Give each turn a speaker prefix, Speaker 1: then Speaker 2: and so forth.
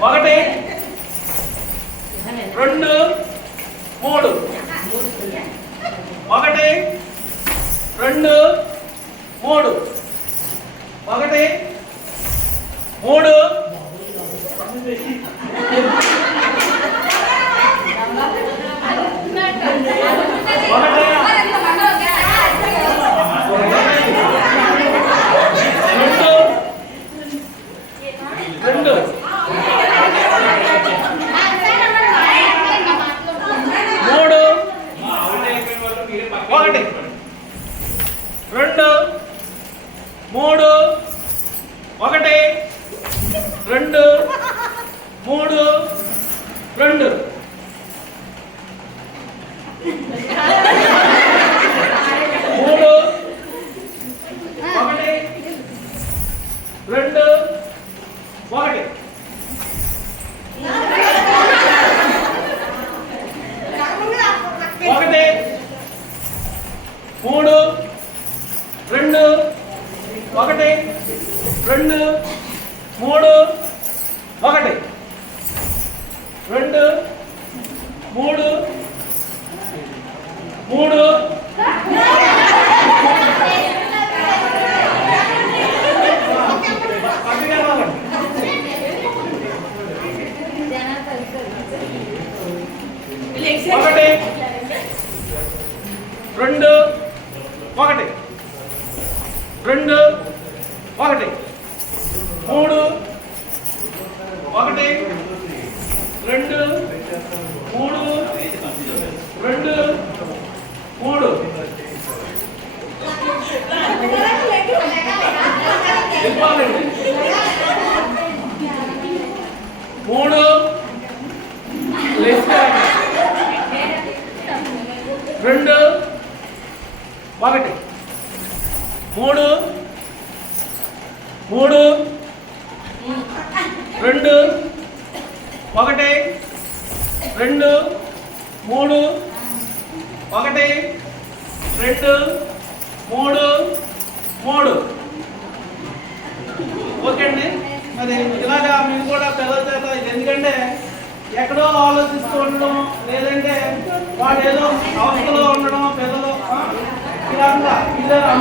Speaker 1: ఒకటి. రెండు. మూడు. ఒకటి. రెండు. మూడు. ఒకటి. మూడు ఒకటి రెండు రెండు మూడు ఒకటి. రెండు. మూడు. ఒకటి. రెండు. మూడు. రెండు. మూడు. ఒకటి. రెండు ఒకటి ఒకటి మూడు రెండు ఒకటి రెండు మూడు ఒకటి. రెండు మూడు మూడు. ఒకటి. రెండు ఒకటి. రెండు. ఒకటి. మూడు. ఒకటి. రెండు. మూడు. రెండు. మూడు. మూడు. రెండు. ఒకటి మూడు. మూడు. రెండు. ఒకటి. రెండు. మూడు. ఒకటి. రెండు. మూడు. మూడు. ఓకే అండి. మరి ఇలాగా మీరు కూడా పిల్లల చేత ఎందుకంటే ఎక్కడో ఆలోచిస్తూ ఉండడం లేదంటే వాడు ఏదో అవస్థలో ఉండడం ఇలాగా